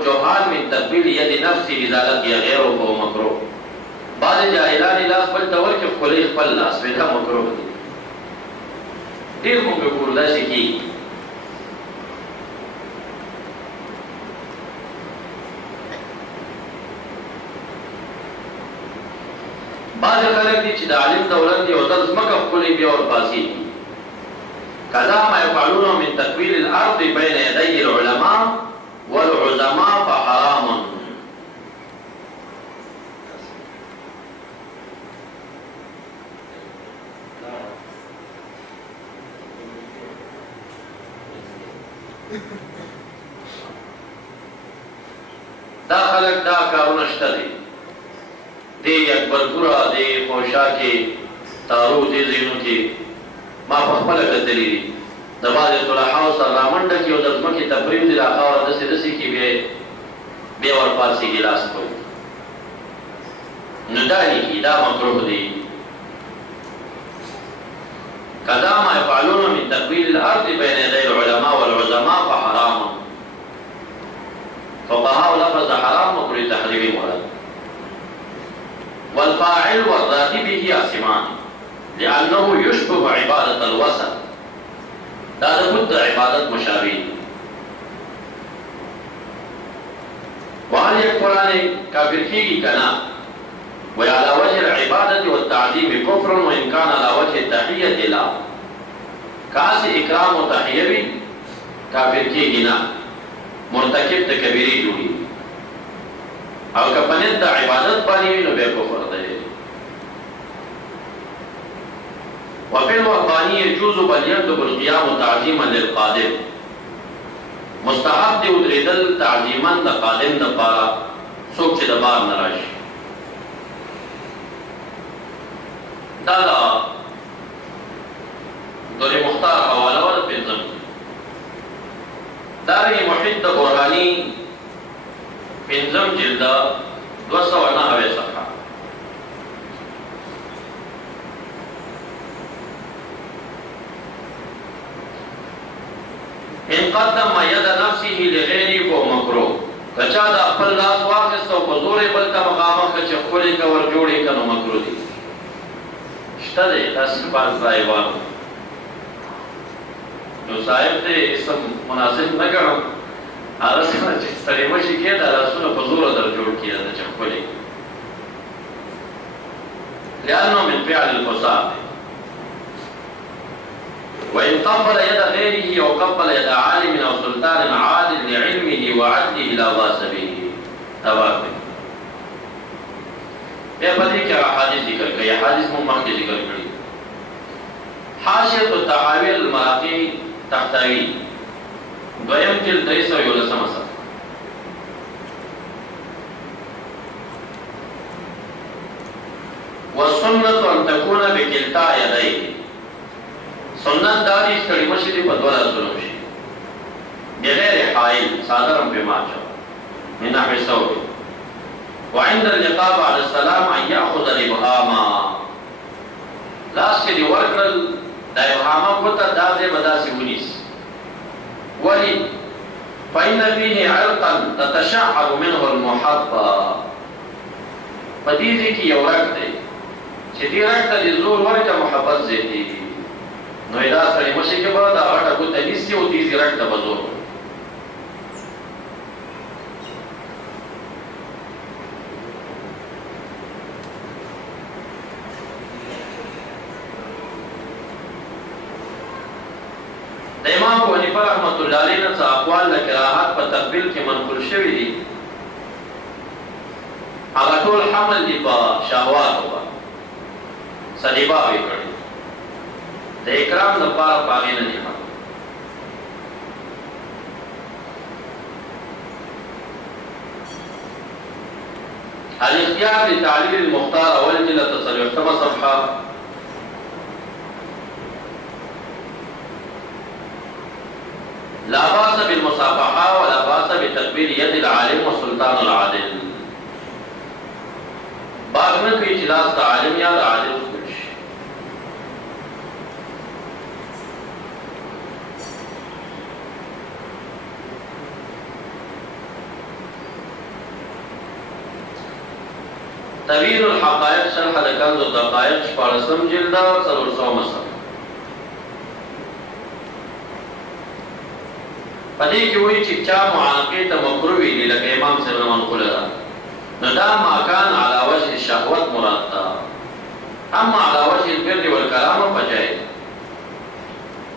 الجهال من تقبيل يد نفسه اذا لقي غيره فهو مكروه. بعض جاهلان لاس بل ته ورکې خولۍ خپل لاس وي دا مکروه دي. ډېر موږ ګورو داسې کېږي. بعض خلک دي چې د عالم دولت یو ځل ځمکه ښکلې بیا ورباسي. کذا ما يفعلون من تطويل الارض بين يدي العلماء والعظماء فحرام. دا خلک دا کارونه شته دي. دی اکبرپورا دی خوشاکې تارو دې ځایونو کې ما په خپله کتلي دي. د بعضې صلحاو سره رامنډه کړي او د ځمکې تفریح دي دا خاوره داسې داسې کړي بیا ورپاسېږي لاس په نو دا نه کړي دا مکروه دي. کذا ما يفعلون من تقويل الارض بين يدي العلماء والعظماء فحرام. فقهاء لفظ حرام مکروه تحریمي مراد. والفاعل والذات به آثمان لأنه يشبه عبادة الوثن. دا د بت عبادت مشابه. وهل يكفران کافر کیږي کنا وعلى وجه العبادة والتعظيم كفر وإن كان على وجه التحية لا. کاس اکرام و تحیه وي کافر کیږي نه مرتکب ته کبیره جوړي او که په نیت د عبادت باندې وي نو بیا کفر دی. وفي الوحداني يجوز بل يندب القيام تعظيما للقادم. مستحب دی ودرېدل تعظیما د قادم دپاره څوک چې د بار نه راشي. دا د دور مختار حواله وه د پنځم. دارنګې محیط د برهاني پنځم جلد 209 صفحه. ان قدم يد نفسه لغيره فهو مكروه. کچا د خپل لاس واخیست او په زور یې بل ته مخامخ کړه چې ښکلې که ور جوړې کړه نو مکروه دي. شته دی داسې بعض ځایوانو نو صاحب ته اسم مناسب نه ګڼم هغه څنګه چې ستړی مشي کې دا لاسونه په زوره در جوړ کړي دا چې ښکلې لأنه من فعل الفساد. وإن قبل يد غيره أو قبل يد عالم أو سلطان عادل لعلمه وعدله لا بأس به. توافق. بیا په دې کې احادیث ذکر کړي. احادیث مو مخکې ذکر کړي. حاشیة التحاوی المراقي تحتوي دویم جلد 311 صفحه. والسنة أن تكون بكلتا يديه. سنت داری ستړي مشي دي په دوه لاسونو شي بغیر حائل صادرا بماچا من نحو الثوب. وعند اللقاء بعد السلام ان ياخذ الابهاما. لاس کې دی ورکړل د ابهاما کوته دا دې بداسي ونیس. ولي فإن فيه عرقا تتشعر منه المحبة. پدې کې یو رګ دی چې دې رګ ته د زور ورته محبت زیاتېږي. نو دا ستړي مشي کې به دا غټه ګوته نیسي او دې رګ ته به زور. د امام ابو حنیفه رحمت الله علیه نه څه اقوال د کراهت په تقبیل کې منقول شوي دي. هغه ټول حمل دي په شهواتو باندې صلیبه وی کړي د اکرام لپاره پاغې نه دي. الاختيار لتعليل المختار اول جلد 93 صفحه. لا باس بالمصافحه ولا باس بتقبيل يد العالم والسلطان العادل. بعض نه کوي چې لاس د عالم یا د عادل د طویل الحقائق شرح د کنز الدقائق شپاړسم جلد 400 صفحه. پدې کې وایي چې چا معانقې ته مکروه ویلي لکه امام صاحب منقوله ده نو دا ما کان علی وجه الشهوت مراد ده، اما على وجه البر والكرامه فجائز.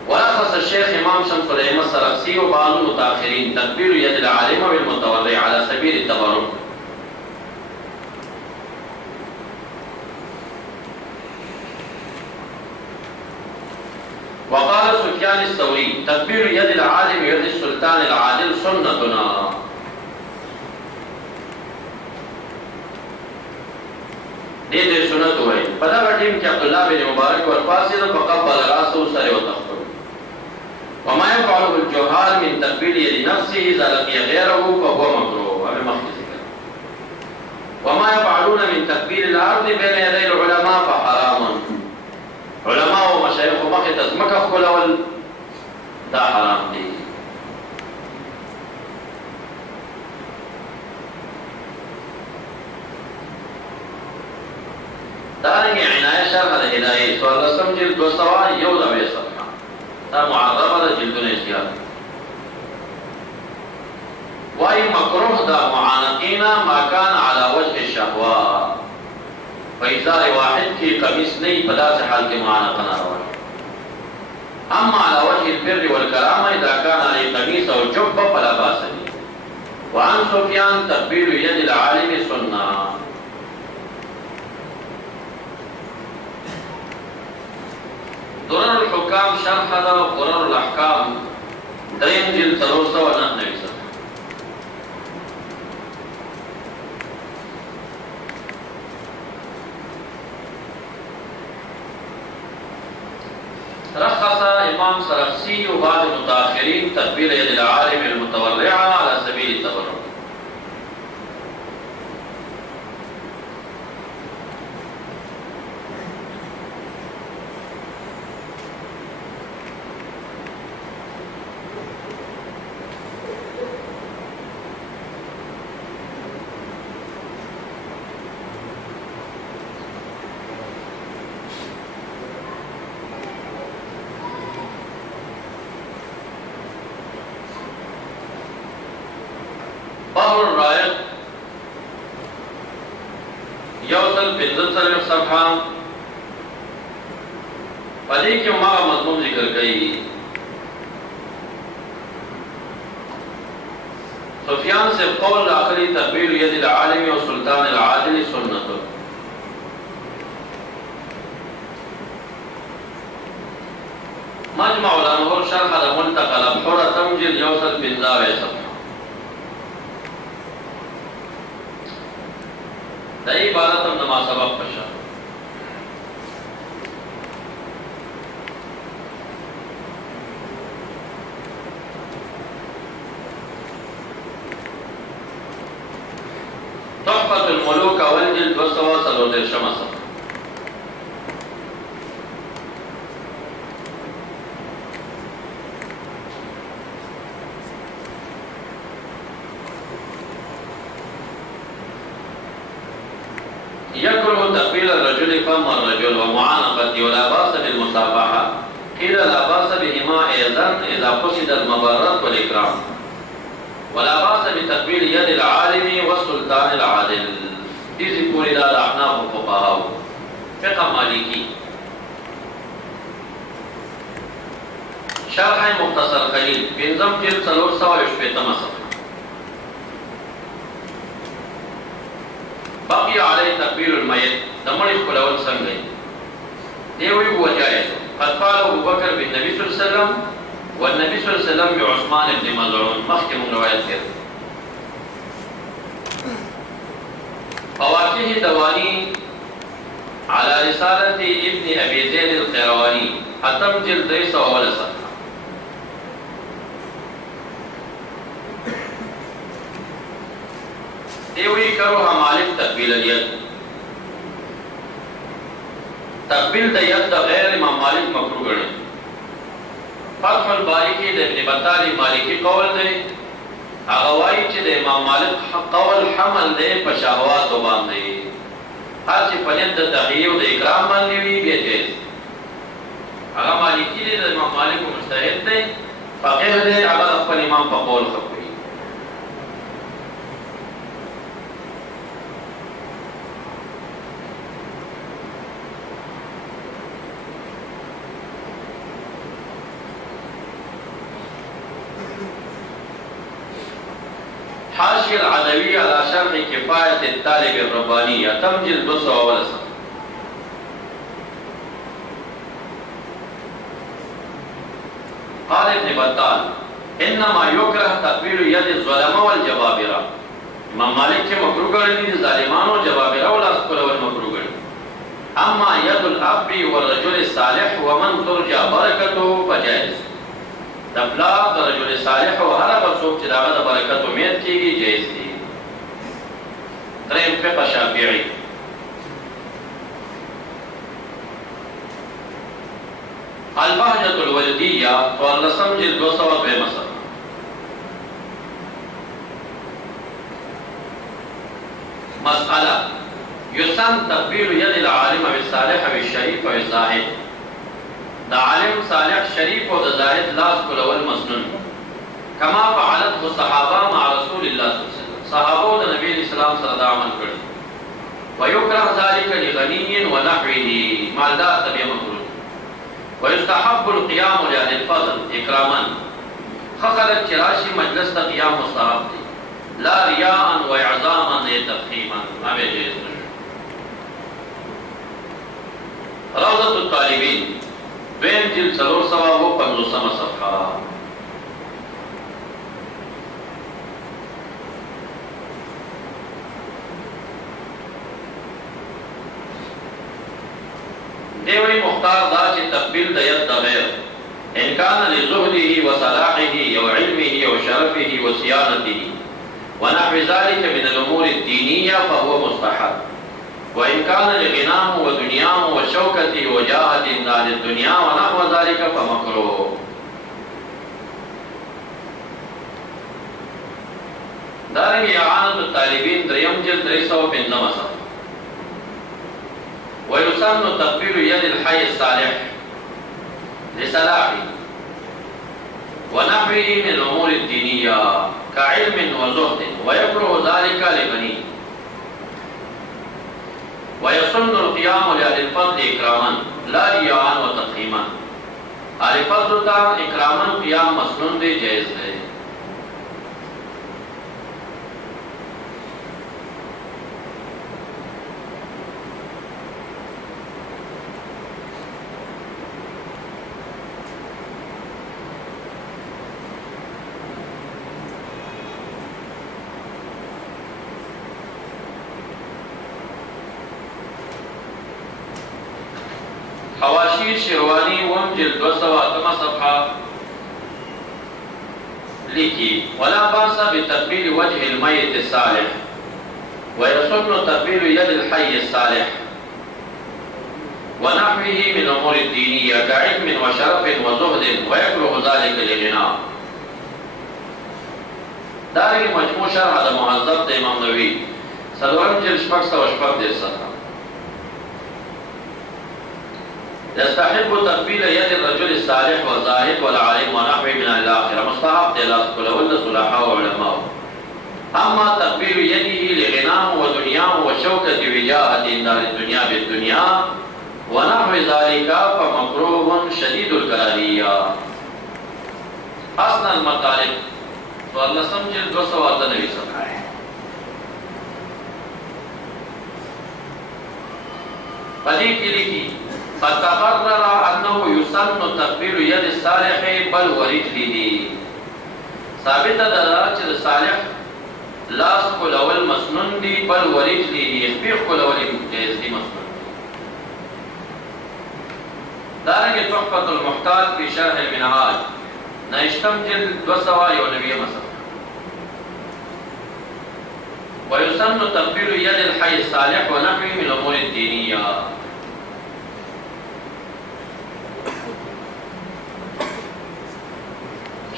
ورخص الشيخ امام شمس الائمه السرخسي وبعض المتاخرين تكبير يد العالم بالمتورع على سبيل التبرك. وقال سفيان الثوري تكبير يد العالم يد السلطان العادل سنتنا. دې سنت وایي. په دا ټیم کې عبد الله بن مبارک ورپاسې د فقبل راسه سره وتخطو. وما يفعله الجهال من تقبيل يد نفسه اذا لقي غيره فهو مكروه. وما يفعلون من تقبيل الارض بين يدي العلماء فحرام. علماء ومشايخ مخې ته ځمکه ښکلول دا حرام دي. دارنګه عنایه شرح د هدایه 14 جلد 201 صفحه دا معربه د جلدونه زیات. وايي مکروه دا معانقینا ما کان علی وجه الشهوه. فإزار واحد کی قمیص نہیں پدا سے حال کے معانقه نه راوړي. اما على وجه البر والكرامه اذا كان عليه قميص او جبه فلا باس به. وعن سفيان تقبيل يد العالم سنه. درر الحكام شرح دا قرار الاحکام دریم جلد 399 صفحه. رخص امام سرخسی وبعض المتاخرين تقبيل يد العالم المتورعه على سبيل التبرك. بحر الرائق یوصل 45 صفحه. پدې کې ما مضمون ذکر کړی. سفیان سے قول آخری تقبیل ید العالم و سلطان العادل سنت. مجمع الانوار شرح المنتقى الابحر تمجل یوصل 15 صفحه. دا عبارت هم نما سبق پشا. تحفة الملوك والجلد 213 صفحه. يكره تقبيل الرجل فم الرجل ومعانقته ولا باس بالمصافحه. قيل لا باس بهما ايضا اذا قصد المبارات والاكرام. ولا باس بتقبيل يد العالم والسلطان العادل. اذ پوری دا احناف فقهاء فقه مالکی. شرح مختصر خلیل پنځم جلد 418 صفحه. باقي عليه تقبيل الميت دمړي خپلول څنګه دی وی وجایز. قد قال ابو بکر بالنبي صلى الله عليه وسلم والنبي صلى الله عليه وسلم بعثمان بن مظعون. مخکې موږ روایت کړو. فواكه دواني على رسالة ابن ابي زيد القيرواني ختم جلد 300 صفحه. دیوی کروها مالک تقبیل الید. تقبیل د ید د غیر امام مالک مکروه ګڼي. فتح الباری کې د ابن بطال مالکی قول دی. هغه وایي چې د امام مالک قول حمل دی په شهواتو باندې. هر چې په نیت د تحیې او د اکرام باندې وي بیا جایز هغه مالکي دی د امام مالک مجتهد دی فقیه دی هغه خپل امام په قول ښه کوي حاشیه العدوی على شرح کفایت الطالب الربانی اتم جلد 200 قال ابن بطال انما يكره تقبيل يد الظلماء والجبابره امام مالک چې مکروه ګڼي دي ظالمانو او جبابره او لاس کولول مکروه ګڼي اما يد الاب والرجل الصالح ومن ترجى برکته فجائز د پلار د رجل صالح او هر هغه څوک چې دغه د برکت امید کیږي جایز دي دریم فقه شافعي البهجة الولدية والرسم جلد 202 مصر مسألة يسن تقبيل يد العالم بالصالح والشريف والزاهد دا عالم صالح شریف او د زاهد لاس کولول مسنون کما فعلته الصحابه مع رسول الله صلی الله علیه وسلم صحابه د نبی اسلام سره دا عمل کړی ويكره ذلك لغني ونحوه مالدار تبع مکروه ويستحب القيام لاهل الفضل اكراما خخلت چراشی مجلس ته قیام مستحب دی لا رياء واعظاما تفخيما ما بجوز روضة الطالبين دویم جلد 450 صفحه دیوی مختار دا چې تقبیل د ید د غیر ان کان لزهده وصلاحه او علمه او شرفه وصيانته ونحو ذلك من الامور الدينيه فهو مستحب وإن كان لغناه ودنياه وشوكته وجاهة أهل الدنيا ونحو ذلك فمكروه دارنګ اعانة الطالبين دریم جلد 315 صفحه ويسن تقبيل يد الحي الصالح لصلاحه ونحوه من الأمور الدينية كعلم وزهد ويكره ذلك لغني ويسن القيام لأهل الفضل إكراما لا رياء وتفخيما أهل الفضل تا إكراما قيام مسنون دي جائز ہے حواشی شیروانی وم جلد 208 صفحه لکی ولا باس بتقبيل وجه الميت الصالح ويسن تقبيل يد الحي الصالح ونحوه من امور الدينيه كعلم وشرف وزهد ويكره ذلك لغناه دارنګ مجموع شرح د مهذب د امام نووي سلورم جلد 610 صفحه يستحب تقبيل يد الرجل الصالح والزاهد والعالم ونحوه من الاخره مستحب لاس كل صلحاء وعلماء اما تقبيل يده لغناه ودنياه وشوكة وجاهة دار الدنيا بالدنيا ونحو ذلك فمكروه شديد الكراهية حسن المطالب واللسم جلد 298 صفحه پدې کې لیکي فتقرر انه يسن تقبيل يد الصالح بل ورجله ثابت ده چې صالح لاس کولول مسنون دي بل ورجله خبيخ کولول جائز دي مسنون دارنګه تحفة المحتاج في شرح المنهاج نشتم جلد 290 مثلا ويسن تقبيل يد الحي الصالح ونحوه من الامور الدينيه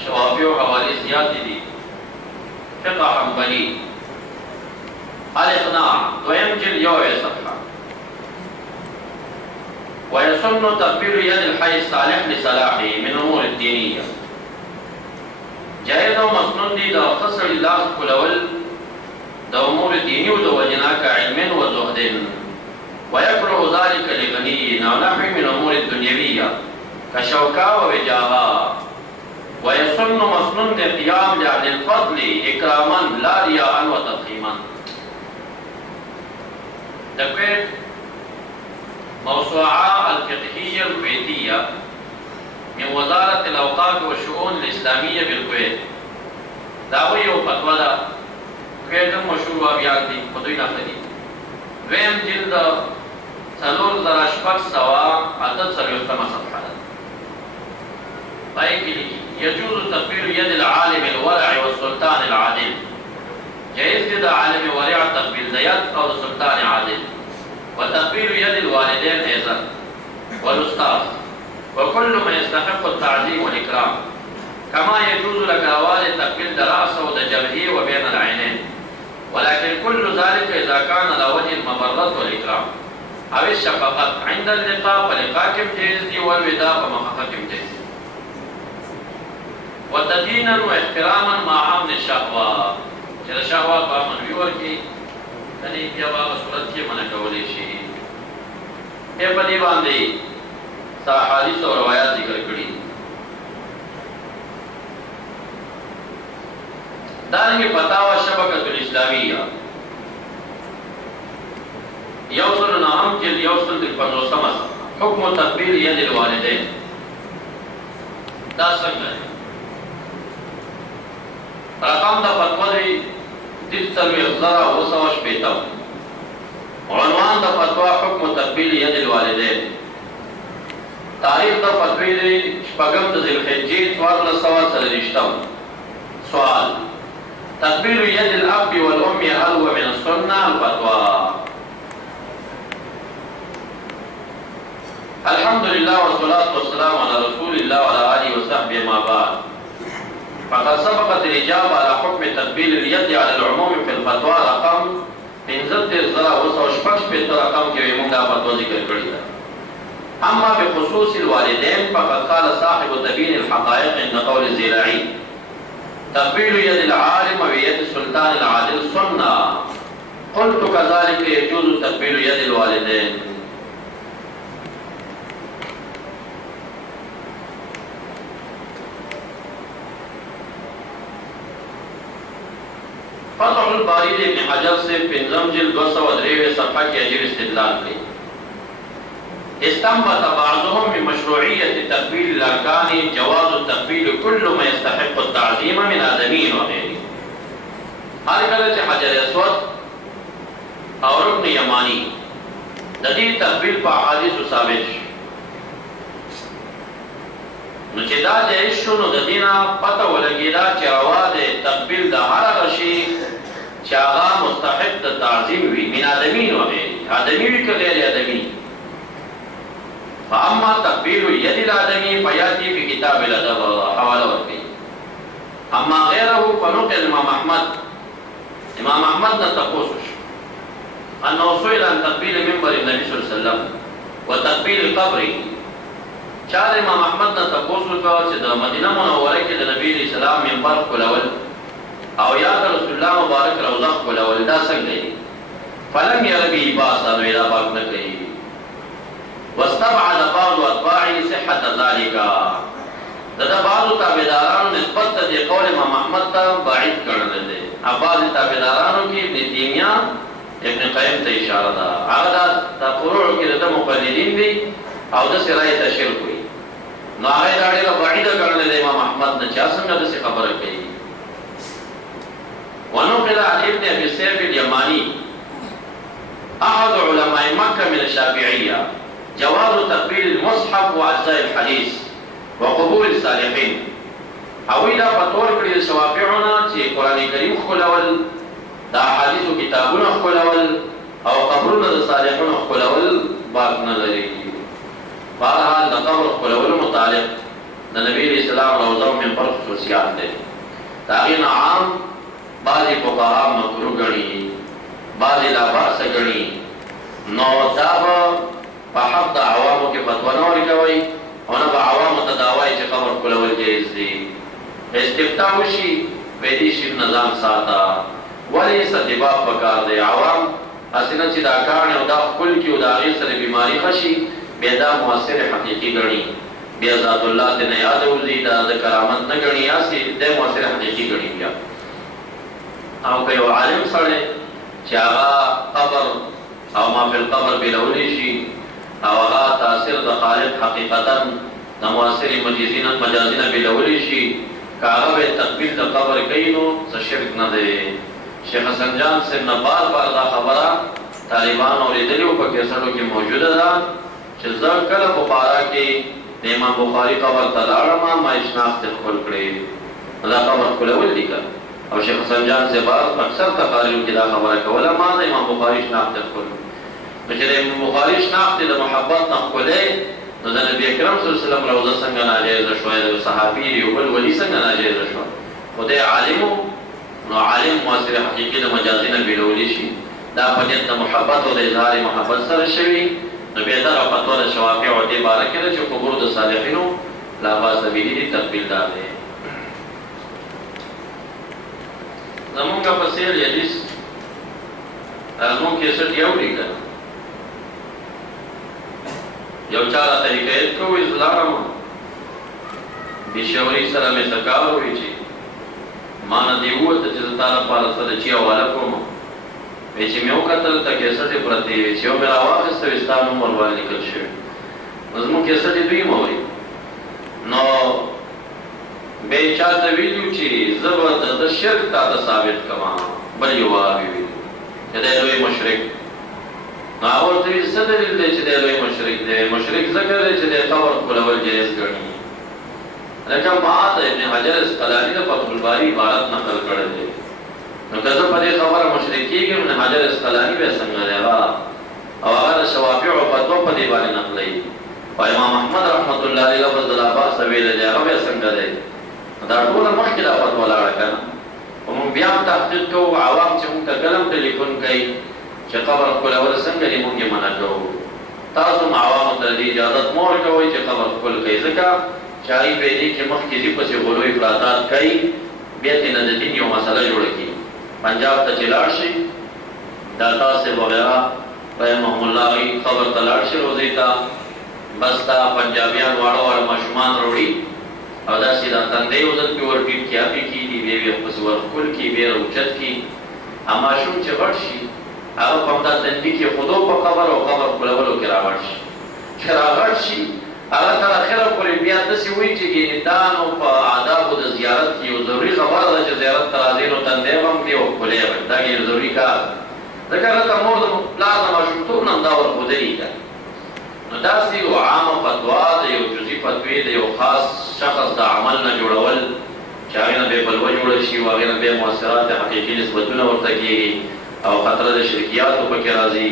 شوافی و حوالی زیادی دی فقه حنبلی الاقناع دویم جلد 1 صفحه ويسن تقبيل يد الحي الصالح لصلاحه من امور الدينيه جائز او مسنون دي د خسر الله کولول د امور دینی او د وجنا کا علم و زهد ويكره ذلك لغني ونحو من امور الدنيويه كشوكا ووجاها ويسن مسنون د قيام لاهل الفضل اكراما لا رياء وتضخيما. دكويت موسوعة الفقهية الكويتية من وزارة الأوقاف والشؤون الإسلامية بالكويت داوية وفتوى كويت مشهور وابيات دي خدوين أخدي وين جلد سلور زراشفك سوا عدد سلوستم صفحة يجوز تقبيل يد العالم الورع والسلطان العادل. جائز جدا عالم ورع تقبيل يد أو السلطان عادل وتقبيل يد الوالدين أيضا والأستاذ وكل من يستحق التعظيم والإكرام كما يجوز لك الوالد تقبيل رأسه وجبهه وبين العينين ولكن كل ذلك إذا كان على وجه المبرة والإكرام أو الشفقة عند اللقاء فلقاكم جائز والوداع فمخافكم جائز وتدينا واحتراما مع أمن الشهوة چې شهوه په منوي ورکی کني بیا په صورت کې منع کولې شي. په دې باندې احادیث او روایت ذکر کړي. دارنګه فتاوا شبکه الاسلامیه یوصل نام جلد یوصل د 50 حکم تقبیل ید الوالدین دا څنګه رقم د فتوا دی تلتلو اخضار وصوش بيتو عنوان دا فتوى حكم تقبيل يد الوالدين تاريخ دا فتوى دی شپږم د ذوالحجې 1430 سؤال تقبيل يد الأب والأم هل هو من السنة؟ الفتوى الحمد لله والصلاة والسلام على رسول الله وعلى آله وصحبه ما بعد فقد سبقت الإجابة على حكم تقبيل اليد على العموم في الفتوى رقم 15 رقم کې موږ دا فتوا ذکر کړی ده. أما بخصوص الوالدين فقد قال صاحب تبيين الحقائق عند قول الزيلاعي تقبيل يد العالم ويد السلطان العادل سنة قلت كذلك يجوز تقبيل يد الوالدين. فتح الباری ابن حجر سے پنځم جلد 203 صفحه کې اجر استدلال کړي. استنبط بعضهم من مشروعية تقبيل الأركان جواز التقبيل كل ما يستحق التعظيم من آدمين وغيره. هر کله چې حجر اسود او رکن یمانی د دې تقبیل په احادیث ثابت شي نو چې دا جایز شو نو د دینه پته ولګېده چې روا دی تقبیل د هر هغه شي چې هغه مستحق د تعظیم وي من آدمین وغیره آدمي وي که غیر آدمي. فاما تقبیل ید الآدمی فیاتی فی کتاب الادب حواله ورکړي. اما غیره فنقل امام احمد نه تپوس وشو انه سئل عن تقبیل منبر النبي صلی الله علیه وسلم وتقبیل قبره. چا د امام احمد نه تپوس وکړ چې د مدینه منوره کې د نبی اسلام منبر کولول او یا د رسول الله مبارک روضه کولول دا څنګه دي؟ فلم ير به باسا نو دا پاک نه کوي. واستبعد بعض اتباعه صحة ذلك. دا بعض تابعدارانو نسبت د قول امام احمد ته بعید کړل دي. بعض تابعدارانو کې ابن تیمیه ابن قیم ته اشاره ده. هغه د فروع کې د مقلدین دي او د سرای تشریح کوي. نو هغه دا ډېره بعیده کړل دي امام احمد نه چې څنګه د څه خبره کوي. ونقل عن ابن ابي سيف اليماني احد علماء مكه من الشافعيه جواز تقبيل المصحف واجزاء الحديث وقبول الصالحين. او دا فتور کړی شوافعونه چې قران کریم خلول دا حدیث کتابونه خلول او قبرونه د صالحونو خلول باغ نه لري. بهرحال د قبر خلول متعلق د نبی اسلام روضه من پر خصوصیات دي. داغین عام بعضی فقها مکروه ګڼي بعضی لا باس ګڼي. نو دا په حق د عوامو کې فتوا نه ورکوئ او نه به عوامو ته دا وایي چې قبر ښکلول جایز دي. استفتاء وشي په دې شي نظام ساته ولې استدباب پکار دی. عوام هسې نه چې دا کاڼې او دا ښکل کي او د هغې سره بیماري ښه شي بیا دا مؤثر حقیقي ګڼي بیا ذات الله ترې یاد وځي دا د کرامت نه ګڼي یاسې دی مؤثر حقیقي ګڼي بیا. او که یو عالم سړی چې هغه قبر او ما فی القبر بلولی شي او هغه تاثیر د خالق حقیقتا د مؤثر مجازي نه بلولی شي که هغه به تقبیل د قبر کوي نو څه شرک نه دی. شیخ حسن جان صاحب نه بار بار دا خبره طالبان اورېدلې وو په کیسټو کې موجوده ده چې زه کله بخارا کې د امام بخاري قبر ته لاړم ما یې شناخت ښکل کړې دا قبر ښکلول دي که او شیخ حسن جان صاحب اکثر تقاریرو کې دا خبره کوله ما د امام بخاري شناخت ښکل نو چې د امام بخاري شناخت د محبت نه ښکلې نو د نبي اکرم صلی الله علیه وسلم روضه څنګه ناجایزه شوه د صحابي یو بل ولي څنګه ناجایزه شوه خو دی عالم نو عالم مؤثر حقیقي د مجازي نه بېلولی شي دا په نیت د محبت او د اظهار محبت سره شوي نو بیا دغه فتوا د شوافیعو دې باره کې ده چې قبور د صالحینو لا باس به دي تقبیل دار دی. زمونږ په سیل حدیث زمونږ کیسټ یې اوري که یو چا راته حکایت کوي زه لاړم بېشوري سره مې څه کار ووي چې ما نه دې ووته چې زه تا لپاره څه د چي حواله کوم وی چې مې وکتل ته کیسټې پرتې وې چې یو مې راواخېسته وې ستا نوم ورباندې لیکل شوی نو زموږ کیسټې دوی م اوري نو بیا یې چاته ویلي چې زه به د شرک تا ته ثابت کوم بل یو وهابي ویلي چې دی لوی مشرک نو هغه ورته ویل څه دلیل دی چې دی لوی مشرک دی مشرک ځکه دی چې دی قبر ښکلول جایز ګڼي لکه ما د ابن حجر اسقلاني د فتح الباري عبارت نقل کړی دی نو که زه په دې خبره مشرک کېږم ابن حجر اسقلاني بیا څنګه دی هغه او هغه د شوافیعو فتوا په دې باندې نقلوي او امام احمد رحمت الله علیه لفظ د لا باس ویلی دی هغه بیا څنګه دی دا ټوله مخکې دا فتوا لاړه که نه خو مونږ بیا هم تحقیق کوو عوام چې مونږ ته کله هم ټلیفون کوي چې قبر ښکلول څنګه دي مونږ یې منع کوو تاسو هم عوامو ته د اجازت مه ورکوئ چې قبر ښکل کوي ځکه چې هغوی په دې کې مخکې ځي پسې غلو افراطات کوي بیا ترې نه د دین یو مسله جوړه کړي پنجاب ته چې لاړ شي دا تاسې وغیره رحمهم الله هغوی قبر ته لاړ شي روضې ته بس دا پنجابیان واړه واړه ماشومان راوړي او داسې دا تندی یو ځل پې ورټیټ کړي هغې کېږي بیا یې پسې ورښکل کړي بیا یې راوچت کړي او ماشوم چې غټ شي هغه په همدا تندي کې خودو په قبر او قبر ښکلولو کې راغټ شي چې راغټ شي هغه تر اخره پورې بیا داسې وایي چې ګینې دا نو په آدابو د زیارت کې یو ضروري خبره ده چې زیارت ته راځې نو تندی به هم کړي او ښکلی به دا یو ضروري کار ځکه هلته مور د پلار د ماشومتوب نه هم دا ورښودلي که نو داسې یو عامه فتوا د یو جزي فتوې د یو خاص شخص د عمل نه جوړول چې هغې نه بیا بلوه جوړه شي او هغې نه بیا مؤثرات حقیقي نسبتونه ورته کېږي او خطره د شرکیاتو پکې راځي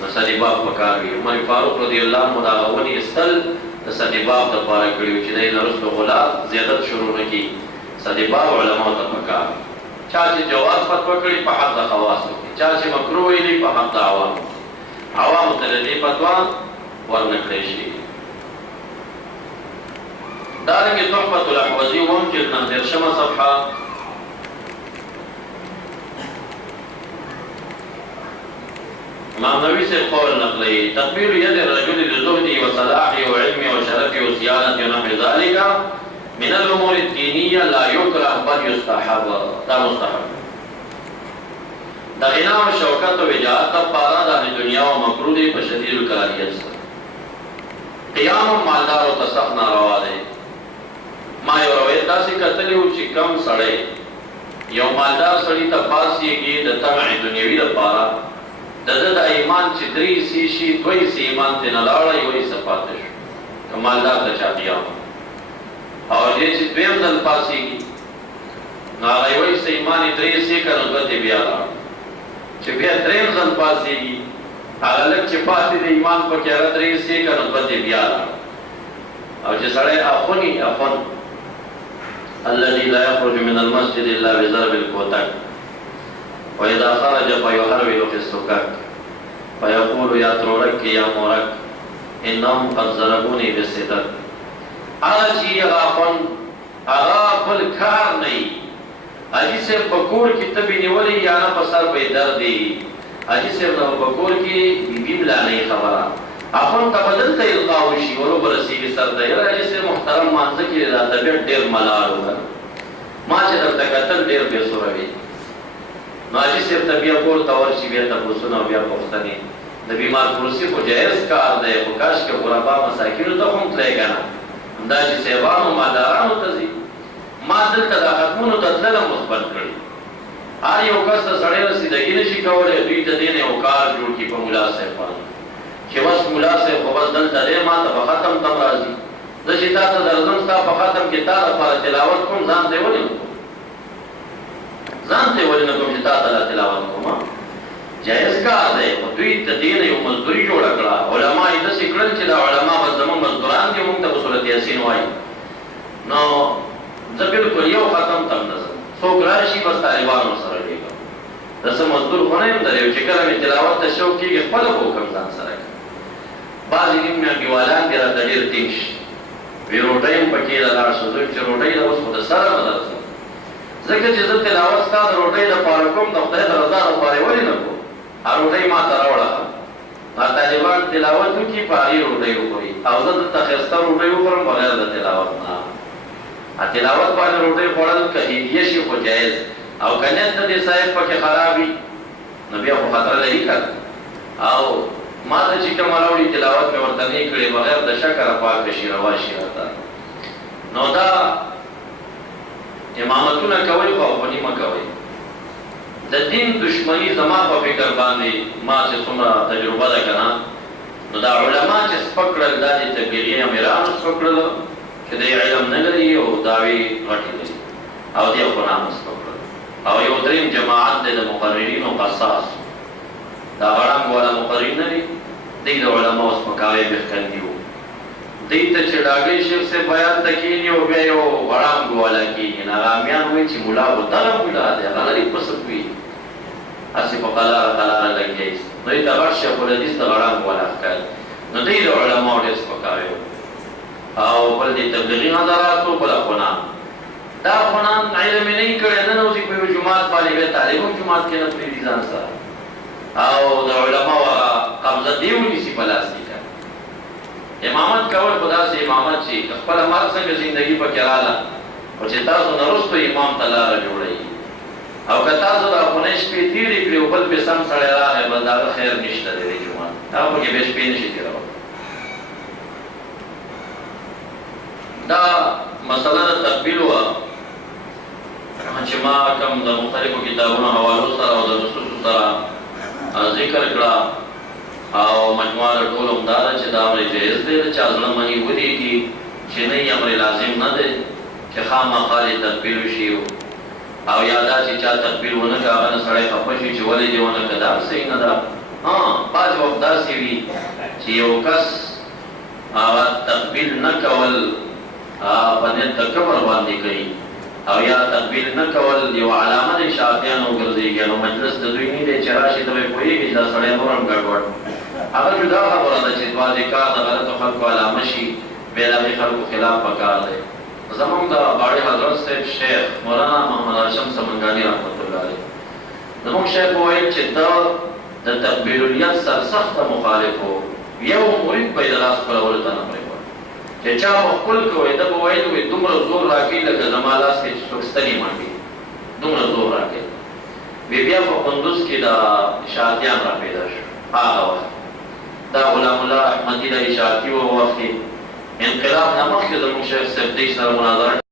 نو سدباب پکار وي عمر فاروق رضی الله عنه دا ونې ایستل د سدباب دپاره کړي وو چې دی نه وروسته غلا زیادت شروع نه کړي سدباب علماو ته پکار چا چې جواز فتوا کړي په حق د خواصو کې چا چې مکروه ویلي په حق د عوامو ته د دې فتوا ورنه کړی شي دارنګې تحفة الاحوزي هم جلد 19 صفحه امام نووي سے قول نقلی تقبیل ید الرجل لزهده وصلاحه وعلمه وشرفه وصيانته ونحو ذلك من الامور الدينيه لا يكره بل يستحب دا مستحب دا غنا و شوکت و وجاهت لپاره د دنیا او مکروه دی په شدید الکراهیت سره قیام مالدار او تصف ناروا دی ما یو روایت داسې کتلی و چې کم سړی یو مالدار سړي ته پاسېږي د طمع دنیوي لپاره د ده د ایمان چې درې حصې شي دوه حصې ایمان ترې نه لاړه یو حصه پاته شو که مالدار ته چا قیام او دې چې دویم ځل پاسېږي نو هغه یو حصه ایمان یې درې حصې که نو دوه ترې بیا لاړه چې بیا درېیم ځل پاسېږي هغه لږ چې پاتې د ایمان پکې هغه درې حصې که نو دوه ترې بیا لاړه او چې سړی اخوني اخون الذي لا يخرج من المسجد الا بضرب الكوتك وإذا خرج فيهرول في السكك فيقول يا ترورك يا مورك انهم قد ضربوني بالستر. هغه چې هغه بل کار نه وي، حاجي صاحب په کور کې تبې نیولې یا نه په سر به درد دی، حاجي صاحب نو په کور کې بیبي ملا نه خبره اخون ته بدل ته القا وشي ورو برسېږي سر ته. یاره حاجي صاحب محترم مانځه کې دا طبیعت ډېر ملال وکړ، ما چې درته کتل ډېر بې سوره وي. نو حاجي صاحب ته بیا کور ته ورشي، بیا تپوسونه او بیا پوښتنې. د بیمار کورسي خو جایز کار دی، خو کاش کې غربا مساکینو ته خو هم تللی که نه، همدا چې صاحبانو مالدارانو ته ځي. ما دلته دا ختمونو ته تللم مثبت کړي. هر یو کس ته سړی رسیدګي نه شي کولی، دوی ته دې نه یو کار جوړ کړي په ملا صاحب باندې چې بس ملا صاحب خو بس دلته دی، ما ته په ختم تم راځي، زه چې تا ته درځم ستا په ختم کې تا دپاره تلاوت کوم، ځان ته یې ولې نه کوم، ځان ته یې ولې نه کوم چې تا ته لا تلاوت کوم. جایز کار دی، خو دوی ته دې نه یو مزدوري جوړه کړه. علما یې داسې کړل چې دا علما بس زموږ مزدوران دي، موږ ته به صورت یاسین وایي. نو زه بلکل یو ختم تم نه ځم، څوک راشي بس طالبان ورسره لېږم، زه څه مزدور خو نه یم در یو چې کله مې تلاوت ته شوق کېږي خپله به وکړم ځان سره. بعضې نیم میانګېوالان دي راته ډېر ټینګ شي، وی روټۍ هم پکې ده لاړ شه. زه چې روټۍ ده اوس خو د سره به درځم، ځکه چې زه تلاوت ستا د روټۍ دپاره کوم، د خدای د رضا دپاره یې ولې نه کوم. هغه روټۍ ما ته راوړه، طالبان تلاوت وکړي په هغې روټۍ وخوري، او زه دلته ښایسته روټۍ وخورم بغیر د تلاوت نه. تلاوت باندې روټۍ خوړل که هدیه شي خو جایز، او که نیت د دې صاحب پکې خراب وي نو بیا خو خطر لري که. او ما ته چې کومه راوړي تلاوت مې ورته نه کړې بغیر د شکره پاکه شي روا شي راته. نو دا امامتونه کوئ خو افغاني مه کوئ. د دین دشمني زما په فکر باندې ما چې څومره تجربه ده که نه، نو دا علما چې سپک کړل دا د تبلیغي امیرانو سپک کړل چې دی علم نه لري او دعوې غټې لري، او دی قرآن سپک کړل. او یو دریم جماعت دی د مقررینو قصاص، دا غړنګ والا مقررین نه دي، دی د علماو سپکاوی بهتندي وو. دی ته چې ډاګۍ شیخ صاحب بیان ته کښېني او بیا یو غړنګ والا کښېني، نو هغه امیان وایي چې ملا خو دغه ملا دی، هغه غریب پسک وي، هسې په قلاره قلاره لګیا ایست. نو دی ته غټ شیخ الحدیث د غړنګ والا ښکاري. نو دی د علماو ډېر سپکاوی وو. او بل دی تبلیغي نظراتو، بل افغانان. دا افغانان علم یې نه وي کړی، ننوځي په یو جومات باندې بیا طالب هم جومات کې نه پرېږدي ځان سره، او د علماو هغه قبضه دې ونیسي په لاس کې. امامت کول خو داسې امامت چې خپله مرګ څنګه زندګي پکې راله، او چې تاسو نه وروسته امام ته لاره جوړوي. او که تاسو د خونۍ شپې تېرې کړي او بل پې سم سړی راغی بس د هغه خیر نشته دی دې جومات، هغه پکې بیا شپې نشي تېرولی. دا مسله د تقبیل وه چې ما کوم د مختلفو کتابونو حوالو سره او د نصوصو سره ذکر کړه، او مجموعه د ټولو همدا ده چې دا امر جایز دی، د چا زړه مني ودرېږي چې نه یې امر لازم نه دی چې خامخا دې تقبیل وشي، او یا دا چې چا تقبیل ونه کړه هغه نه سړی خفه شي چې ولې دې ونه کړه، دا صحیح نه ده. بعضې وخت داسې وي چې یو کس هغه تقبیل نه کول په نیت د کبر باندې کوي، او یا تقبیل نه کول یو علامه د شافعیانو وګرځېږي، نو مجلس د دوی نه دی چې راشي ته به پوهېږي چې دا سړی نور هم ګډوډ. هغه جدا خبره ده چې بعضې کار د غلطو خلکو علامه شي، بیا د هغې خلکو خلاف پکار دی. زموږ د باړې حضرت صاحب شیخ مولانا محمد هاشم سمنګاني رحمت الله علیه، زموږ شیخ وویل چې ده د تقبیلولیت سرسخته مخالف و، یو مرید به یې د لاس خپلولو ته نه پرېښود چې چا به خپل کوی، ده به ویل وي دومره زور راکوي لکه زما لاس کې چې څوک ستنې منډي، دومره زور راکوي. بیا په قندوز کې د اشاعتیان را پیدا شو هغه وخت، دا غلام الله احمدي د اشاعتي و وخت کې انقلاب نه مخکې زموږ شیخ صاحب دوی سره مناظره